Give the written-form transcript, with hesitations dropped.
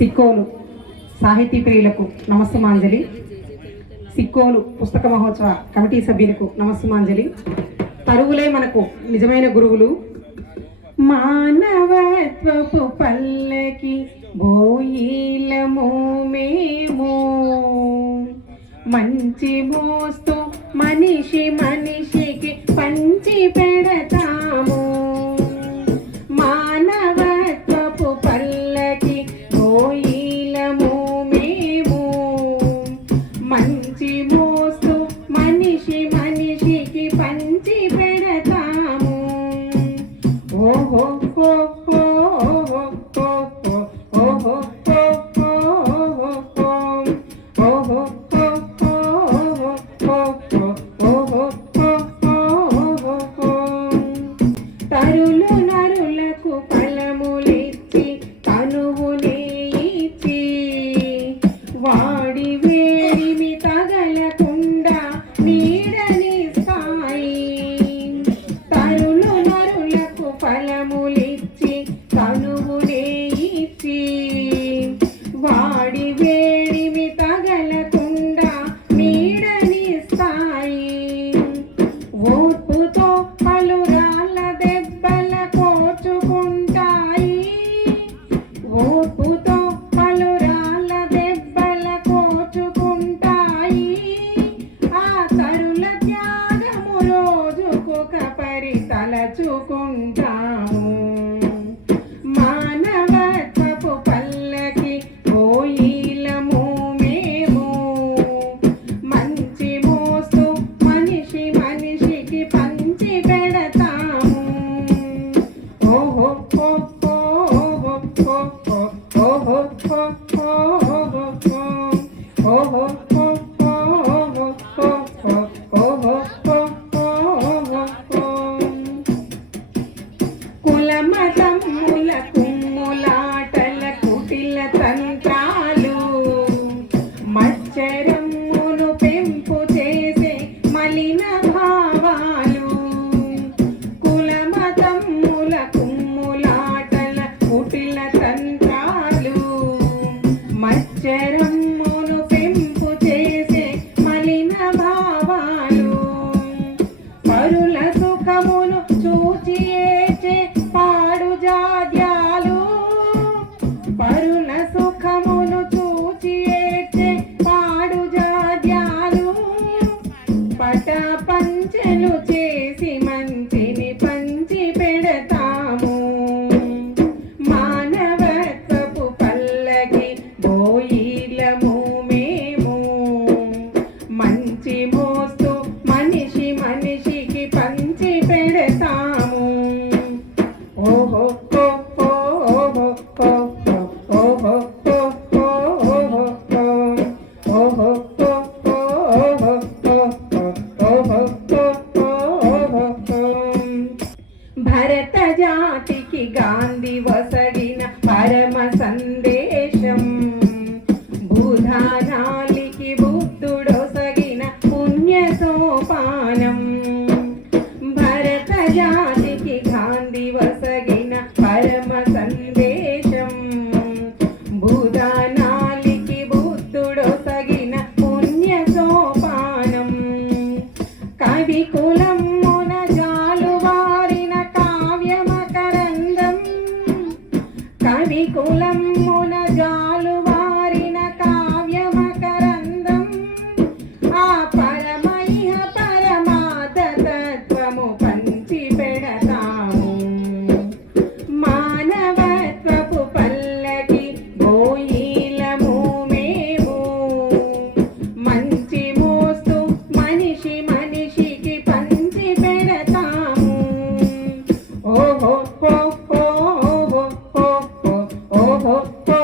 సిక్కోలు సాహితీ ప్రియులకు నమస్సుమాంజలి. సిక్కోలు పుస్తక మహోత్సవ కమిటీ సభ్యులకు నమస్సుమాంజలి. తరువులే మనకు నిజమైన గురువులు. మానవత్వపు పల్లకి బోయిలము మేము, మంచి మోస్తూ మనిషి మనిషికి పంచి పెడతాము. మానవత్వపు పల్లకి బోయిలము మేము, మంచి మోస్తూ మనిషి మనిషికి పంచి పెడతాము. ఓహో హో హో హో హో ఓహో హో హో హో ఓహో తరులు నరులకు ఫలములిచ్చి తనువునే ఇచ్చి, వాడి వేడిమి తగలకుండా నీడనిస్తాయి. తరులు నరులకు ఫలములిచ్చి తనువునే ఇచ్చి, వాడి వేడిమి తగలకుండా నీడనిస్తాయి. ఓర్పుతో పలురాళ్ళ దెబ్బల కోచుకుంటాయి. ఓర్పుతో పలురాళ్ళ దెబ్బల కోచుకుంటాయి. ఆ తరుల త్యాగము రోజుకొక పరి తలచుకుంటాము. మానవత్వపు పల్లకి బోయిలము మేము, మంచి మోస్తూ మనిషి మనిషికి పంచి పెడతాము. ఓహో హో హో హో హో ఓహో హో హో హో ఓహో హో హో హో ఓహో హో హో. కులమతముల కుమ్ములాటల కుటిల తంత్రాలు, మచ్చరమును పెంపు చేసే మలిన భావాలు. కులమతముల కుమ్ములాటల కుటిల తంత్రాలు, మచ్చరమును పెంపు చేసే మలిన భావాలు. పరుల సుఖమును చూచి ఏచే పాడు జాడ్యాలు, పరుల సుఖమును చూచి ఏచే పాడు జాడ్యాలు. పట పంచెలు చేసి మంచిని పంచి పెడతాము. మానవత్వపు పల్లకి బోయిలము మేము, మంచి మోస్తూ మనిషి మనిషికి పంచి పెడతాము. ఓహో హో హో హో హో ఓహో హో హో హో ఓహో హో హో హో ఓహో హో హో. భరత జాతికి గాంధీ వసగిన పరమ సందేశం, భూధానాలికి బుద్ధుడొసగిన పుణ్య సోపానం. భరత జాతికి గాంధీ వసగిన పరమ సందేశం, భూధానాలికి బుద్ధుడొసగిన పుణ్య సోపానం. కవి కులమున జాలువారిన కావ్యమకరందం, కవి కులమున జాలువారిన కావ్యమకరందం. ఆ పరమైహ పరమాత తత్వము పంచి పెడతాము. మానవత్వపు పల్లకి బోయిలము మేము, మంచి మోస్తూ మనిషి మనిషికి పంచి పెడతాము. ఓహో హో హో హో హో ఓహో హో